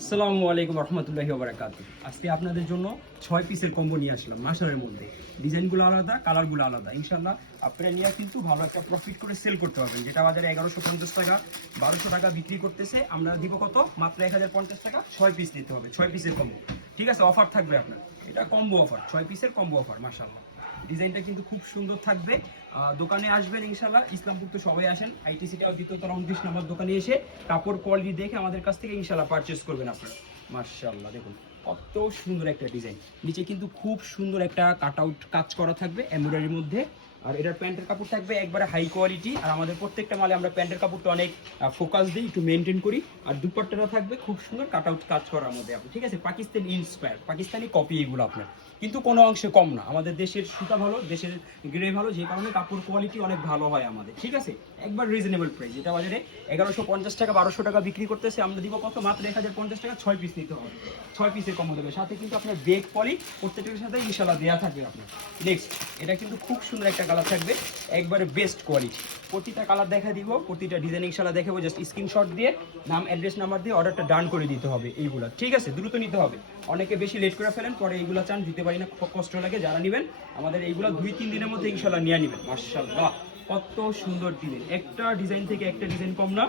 আসসালামু আলাইকুম রহমতুল্লাহি ওবরাকাত আজকে আপনাদের জন্য ছয় পিসের কম্বো নিয়ে আসলাম মাসারের মধ্যে। ডিজাইনগুলো আলাদা কালারগুলো আলাদা। ইনশাল্লাহ আপনারা নিয়ে কিন্তু ভালো একটা প্রফিট করে সেল করতে পারবেন। যেটা বাজারে এগারোশো পঞ্চাশ টাকা, বারোশো টাকা বিক্রি করতেছে, আমরা দিব কত? মাত্র এক হাজার পঞ্চাশ টাকা ছয় পিস নিতে হবে, ছয় পিসের কম্বো ঠিক আছে অফার থাকবে আপনার। এটা কম্বো অফার ছয় পিসের কম্বো অফার মাসাল্লাহ। ডিজাইনটা কিন্তু খুব সুন্দর থাকবে। দোকানে আসবেন ইনশাল্লাহ ইসলামপুর তো সবাই আসেন। আইটিসিটাও দ্বিতীয় তলা উনত্রিশ নম্বর দোকানে এসে কাপড় কোয়ালিটি দেখে আমাদের কাছ থেকে ইনশাল্লাহ পারচেস করবেন আপনারা। মার্শাল্লাহ দেখুন কত সুন্দর একটা ডিজাইন। নিচে কিন্তু খুব সুন্দর একটা কাট আউট কাজ করা থাকবে এমব্রয়ডারির মধ্যে। আর এটার প্যান্টের কাপড় থাকবে একবারে হাই কোয়ালিটি আর আমাদের প্রত্যেকটা মালে আমরা প্যান্টের কাপড়টা অনেক ফোকাস দিই, একটু মেনটেন করি। আর দুপাট্টাটা থাকবে খুব সুন্দর কাট আউট কাজ করার মধ্যে আপনি ঠিক আছে? পাকিস্তান ইন্সপায়ার পাকিস্তানি কপি এগুলো আপনার। কিন্তু কোনো অংশে কম না। আমাদের দেশের সুতা ভালো, দেশের গ্রে ভালো, যে কারণে কাপড় কোয়ালিটি অনেক ভালো হয় আমাদের, ঠিক আছে? একবার রিজনেবল প্রাইস যেটা বাজারে এগারোশো পঞ্চাশ টাকা, বারোশো টাকা বিক্রি করতেছে, আমরা দিব কত? মাত্র এক হাজার পঞ্চাশ টাকা, ছয় পিস নিতে হবে। ছয় পিসের কম দেবে সাথে কিন্তু আপনার বেগ পলি প্রত্যেকটার সাথে ইনশাল্লাহ দেওয়া থাকবে আপনার। নেক্সট এটা কিন্তু খুব সুন্দর একটা কালার থাকবে। একবারে বেস্ট কোয়ালিটি প্রতিটা কালার দেখা দিব, প্রতিটা ডিজাইন ইনশাল্লাহ দেখাবো জাস্ট স্ক্রিনশট দিয়ে, নাম অ্যাড্রেস নাম্বার দিয়ে অর্ডারটা ডান করে দিতে হবে এইগুলা। ঠিক আছে? দ্রুত নিতে হবে। অনেকে বেশি লেট করে ফেলেন, পরে এইগুলা চান, দিতে পারি না, খুব কষ্ট লাগে, যারা নেবেন, আমাদের এইগুলো দুই, তিন দিনের মধ্যে ইনশাল্লাহ নিয়ে নেবেন। মার্শাল্লাহ কত সুন্দর ডিজাইন। একটা ডিজাইন থেকে একটা ডিজাইন কম না।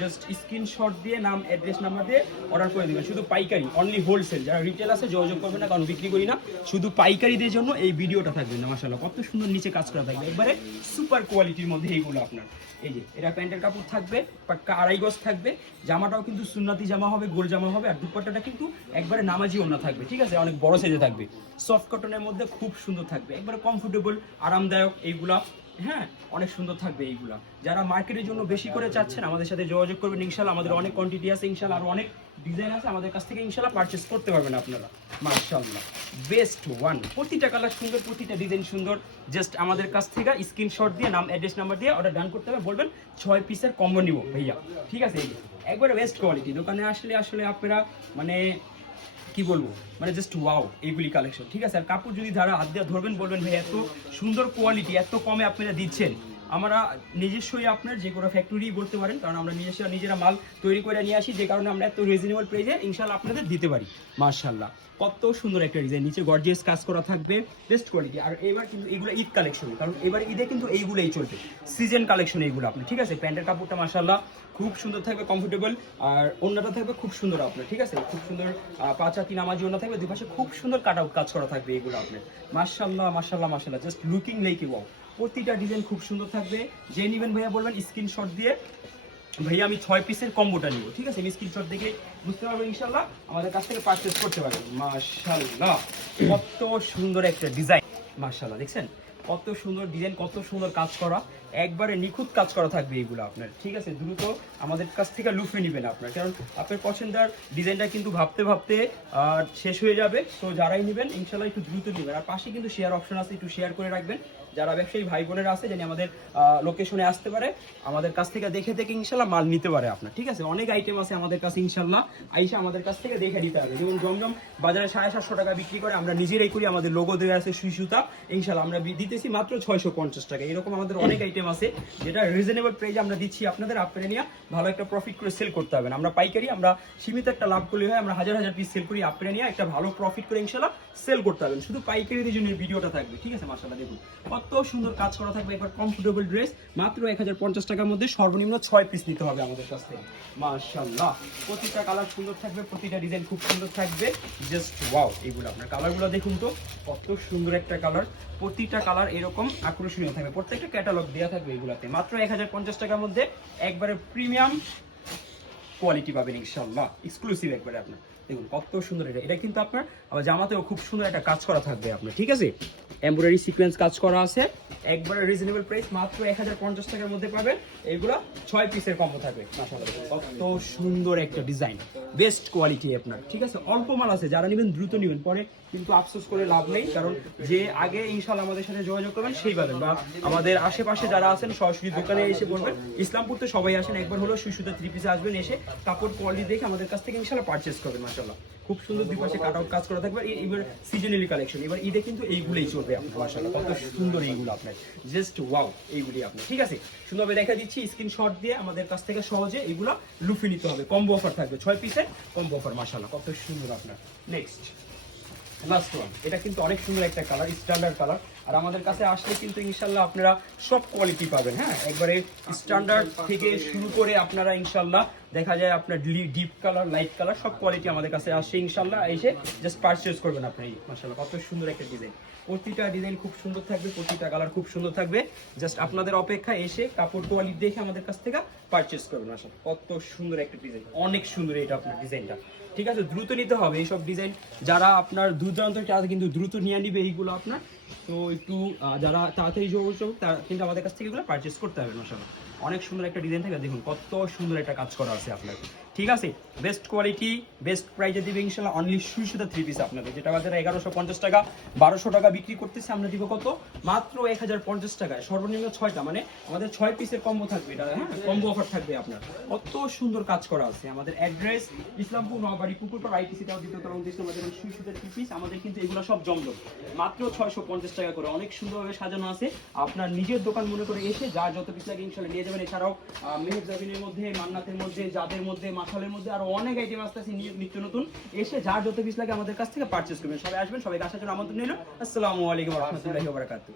জাস্ট স্ক্রিনশট দিয়ে নাম অ্যাড্রেস নাম্বার দিয়ে অর্ডার করে দিবেন। শুধু পাইকারি অনলি হোলসেল যারা রিটেল আছে, যোগাযোগ করবে না, কারণ বিক্রি করি না। শুধু পাইকারিদের জন্য এই ভিডিওটা থাকবে। না মাসাল্লাহ কত সুন্দর নিচে কাজ করা থাকবে। একবারে সুপার কোয়ালিটির মধ্যে এইগুলো আপনার। এই যে, এটা প্যান্টের কাপড় থাকবে, পাক্কা আড়াই গজ থাকবে। জামাটাও কিন্তু সুন্নাতি জামা হবে, গোল জামা হবে, আর দুপাট্টাটা কিন্তু একবারে নামাজি ওনা থাকবে, ঠিক আছে? অনেক বড় সাইজে থাকবে। সফট কটনের মধ্যে খুব সুন্দর থাকবে। একবারে কমফোর্টেবল আরামদায়ক, এইগুলা হ্যাঁ অনেক সুন্দর থাকবে এইগুলা। যারা মার্কেটের জন্য বেশি করে চাচ্ছেন, আমাদের সাথে যোগাযোগ করবেন। ইনশাল্লাহ আমাদের অনেক কোয়ান্টিটি আছে ইনশাল্লাহ আর অনেক ডিজাইন আছে। আমাদের কাছ থেকে ইনশাল্লাহ পারচেস করতে পারবেন আপনারা। মার্শাল্লাহ বেস্ট ওয়ান প্রতিটা কালার সুন্দর, প্রতিটা ডিজাইন সুন্দর। জাস্ট আমাদের কাছ থেকে স্ক্রিনশট দিয়ে, নাম অ্যাড্রেস নাম্বার দিয়ে অর্ডার ডান করতে হবে। বলবেন ছয় পিসের কম্বো নিব, ভাইয়া। ঠিক আছে? একবারে বেস্ট কোয়ালিটি দোকানে আসলে আসলে আপনারা মানে কি বলব? মানে জাস্ট ওয়াও এইগুলি কালেকশন ঠিক আছে? আর কাপড় যদি ধারা হাত দিয়ে ধরবেন, বলবেন, ভাই, এত সুন্দর কোয়ালিটি এত কমে আপনারা দিচ্ছেন। আমরা নিজস্বই আপনার যে কোনো ফ্যাক্টরি বলতে পারেন, কারণ আমরা নিজস্ব নিজেরা মাল তৈরি করে নিয়ে আসি, যে কারণে আমরা এত রিজনেবল প্রাইসে ইনশাল্লাহ আপনাদের দিতে পারি মার্শাল্লাহ কত সুন্দর একটা ডিজাইন নিচে গর্জিয়াস কাজ করা থাকবে বেস্ট কোয়ালিটি আর এবার কিন্তু এগুলো ঈদ কালেকশন কারণ এবার ঈদে কিন্তু এইগুলোই চলবে সিজন কালেকশন এইগুলো আপনি ঠিক আছে? প্যান্টের কাপড়টা মার্শাল্লাহ খুব সুন্দর থাকবে কমফোর্টেবল আর অন্যটা থাকবে খুব সুন্দর আপনার, ঠিক আছে? খুব সুন্দর পাঁচ হাতি নামাজি অন্য থাকবে দুপাশে খুব সুন্দর কাট আউট কাজ করা থাকবে এগুলো আপনার মার্শাল্লাহ মার্শাল্লাহ মার্শাল্লাহ জাস্ট লুকিং লাইক ওয়াও প্রতিটা ডিজাইন খুব সুন্দর থাকবে। যে নেবেন ভাইয়া বলবেন স্ক্রিনশট দিয়ে, ভাইয়া, আমি ছয় পিসের কম্বোটা নিব। ঠিক আছে? আমি স্ক্রিনশট দেখে বুঝতে পারব ইনশাল্লাহ আমাদের কাছ থেকে পারচেস করতে পারবেন। মাশাল্লাহ কত সুন্দর একটা ডিজাইন মাশাল্লাহ দেখছেন? কত সুন্দর ডিজাইন কত সুন্দর কাজ করা। একবারে নিখুঁত কাজ করা থাকবে এইগুলো আপনার। ঠিক আছে? দ্রুত আমাদের কাছ থেকে লুফে নেবেন আপনার। কারণ আপনার পছন্দের ডিজাইনটা কিন্তু ভাবতে ভাবতে শেষ হয়ে যাবে। তো যারাই নেবেন ইনশাল্লাহ একটু দ্রুত নেবেন। আর পাশে কিন্তু শেয়ার অপশন আছে, একটু শেয়ার করে রাখবেন। যারা ব্যবসায়ী ভাই বোনেরা আছে জানি আমাদের লোকেশনে আসতে পারে আমাদের কাছ থেকে দেখে দেখে ইনশাল্লাহ মাল নিতে পারে আপনার ঠিক আছে? অনেক আইটেম আছে আমাদের কাছে ইনশাল্লাহ আইসা আমাদের কাছ থেকে দেখে নিতে হবে। যেমন জমজম বাজারে সাড়ে সাতশো টাকা বিক্রি করে আমরা নিজেরাই করি আমাদের লোগো দেওয়া আছে সুই সুতা ইনশাল্লাহ আমরা দিতেছি মাত্র ছয়শো পঞ্চাশ টাকা। এরকম আমাদের অনেক আইটেম আছে যেটা রিজনেবল প্রাইস আমরা দিচ্ছি আপনাদের আপনারা নিয়ে ভালো একটা প্রফিট করে সেল করতে হবে আমরা পাইকারি আমরা সীমিত একটা লাভ করলে হয় আমরা হাজার হাজার পিস সেল করি আপনারা নিয়ে একটা ভালো প্রফিট করে ইনশাল্লাহ সেল করতে হবে শুধু পাইকারিদের জন্য ভিডিওটা থাকবে ঠিক আছে? মাসাল্লাহ দেখুন। কত সুন্দর কাজ করা থাকবে, একবার কমফোর্টেবল ড্রেস মাত্র এক হাজার পঞ্চাশ টাকার মধ্যে সর্বনিম্ন ছয় পিস নিতে হবে আমাদের কাছ থেকে। মাশাল্লাহ প্রতিটা কালার সুন্দর থাকবে, প্রতিটা ডিজাইন খুব সুন্দর থাকবে। জাস্ট ওয়াও এইগুলো আপনার কালারগুলো দেখুন তো, কত সুন্দর একটা কালার প্রতিটা কালার এরকম আকর্ষণীয় থাকবে। প্রত্যেকটা ক্যাটালগ দেওয়া থাকবে এগুলাতে। মাত্র এক হাজার পঞ্চাশ টাকার মধ্যে একবারে প্রিমিয়াম কোয়ালিটি পাবেন ইনশাল্লাহ এক্সক্লুসিভ একবারে আপনার। দেখুন কত সুন্দর এটা। এটা কিন্তু আপনার, আবার জামাতেও খুব সুন্দর একটা কাজ করা থাকবে আপনার, ঠিক আছে? এমব্রয়ডারি সিকোয়েন্স কাজ করা আছে। একবারে রিজনেবল প্রাইস মাত্র এক হাজার পঞ্চাশ টাকার মধ্যে পাবেন। এগুলো ছয় পিসের কম্বো থাকবে। কত সুন্দর একটা ডিজাইন বেস্ট কোয়ালিটি আপনার। ঠিক আছে? অল্প মাল আছে। যারা নেবেন দ্রুত নেবেন। পরে কিন্তু আফসোস করে লাভ নেই। কারণ যে আগে ইনশাল্লাহ আমাদের সাথে যোগাযোগ করবেন, সেই পাবেন। বা আমাদের আশেপাশে যারা আছেন, সরাসরি দোকানে এসে বলবেন ইসলামপুর তো সবাই আসেন। একবার হলো সুসুতা থ্রি পিসে আসবেন এসে কাপড় কোয়ালিটি দেখে আমাদের কাছ থেকে ইনশাল্লাহ পারচেস করবেন মাশাল্লাহ খুব সুন্দর দুই পাশে কাট আউট কাজ করা থাকবে। এবার সিজনালি কালেকশন এবার ঈদে কিন্তু এইগুলোই চলবে। মাশাল্লাহ কত সুন্দর এইগুলো আপনার। জাস্ট ওয়াও এইগুলি আপনার। ঠিক আছে? সুন্দরভাবে দেখা দিচ্ছি স্ক্রিনশট দিয়ে আমাদের কাছ থেকে সহজে এইগুলো লুফে নিতে হবে। কম্বো অফার থাকবে, ছয় পিসের কম্বো অফার মাসাল্লাহ কত সুন্দর আপনার। নেক্সট লাস্ট ওয়ান এটা কিন্তু অনেক সুন্দর একটা কালার স্ট্যান্ডার্ড কালার আর আমাদের কাছে আসলে কিন্তু ইনশাল্লাহ আপনারা সব কোয়ালিটি পাবেন হ্যাঁ? একবারে স্ট্যান্ডার্ড থেকে শুরু করে আপনারা ইনশাল্লাহ দেখা যায় আপনার ডিপ কালার লাইট কালার সব কোয়ালিটি আমাদের কাছে আসে ইনশাল্লাহ। এসে জাস্ট পারচেজ করবেন আপনি মাশাল্লাহ কত সুন্দর একটা ডিজাইন প্রতিটা ডিজাইন খুব সুন্দর থাকবে, প্রতিটা কালার খুব সুন্দর থাকবে। জাস্ট আপনাদের অপেক্ষা এসে কাপড় কোয়ালিটি দেখে আমাদের কাছ থেকে পারচেজ করবেন মাশাল্লাহ কত সুন্দর একটা ডিজাইন অনেক সুন্দর এটা আপনার ডিজাইনটা ঠিক আছে, দ্রুত নিতে হবে। এইসব ডিজাইন যারা আপনার দুর্দান্ত কিন্তু দ্রুত নিয়ে নিবে এইগুলো আপনার। তো একটু যারা তাড়াতাড়ি যোগাযোগ তারা কিন্তু আমাদের কাছ থেকে এগুলো পারচেস করতে হবে মশালা অনেক সুন্দর একটা ডিজাইন থাকে, দেখুন, কত সুন্দর একটা কাজ করা আছে আপনার। ঠিক আছে? বেস্ট কোয়ালিটি বেস্ট প্রাইজে দিবে ইনশাল্লাহ অনলি সুইসুতা থ্রি পিস আপনাদের। যেটা বাজারে এগারোশো পঞ্চাশ টাকা, বারোশো টাকা বিক্রি করতেছে, আমরা দিব কত? মাত্র এক হাজার পঞ্চাশ টাকায়। সর্বনিম্ন ছয়টা মানে আমাদের ছয় পিসের কম্বো থাকবে এটা হ্যাঁ? কম্বো অফার থাকবে আপনার। কত সুন্দর কাজ করা আছে। আমাদের অ্যাড্রেস ইসলামপুর নবাড়ি পুকুরপাড় আইটিসিটাও দ্বিতীয় তলা আমাদের সুইসুতা থ্রি পিস আমাদের কিন্তু এগুলো সব জমজম মাত্র ছয়শো পঞ্চাশ টাকা করে, অনেক সুন্দরভাবে সাজানো আছে। আপনার নিজের দোকান মনে করে এসে যা যত পিস লাগে ইনশাল্লাহ নিয়ে যাবেন। এছাড়াও মেহের জাবিনের মধ্যে, মান্নাতের মধ্যে যাদের মধ্যে মাসালের মধ্যে আরও অনেক আইটেম আসতে আছে নিত্য নতুন। এসে যার যত পিস লাগে আমাদের কাছ থেকে পারচেস করবেন। সবাই আসবেন, সবাইকে আসার জন্য আমন্ত্রণ নিল আসসালামু আলাইকুম রহমতুল্লাহি বারাকাতুহ।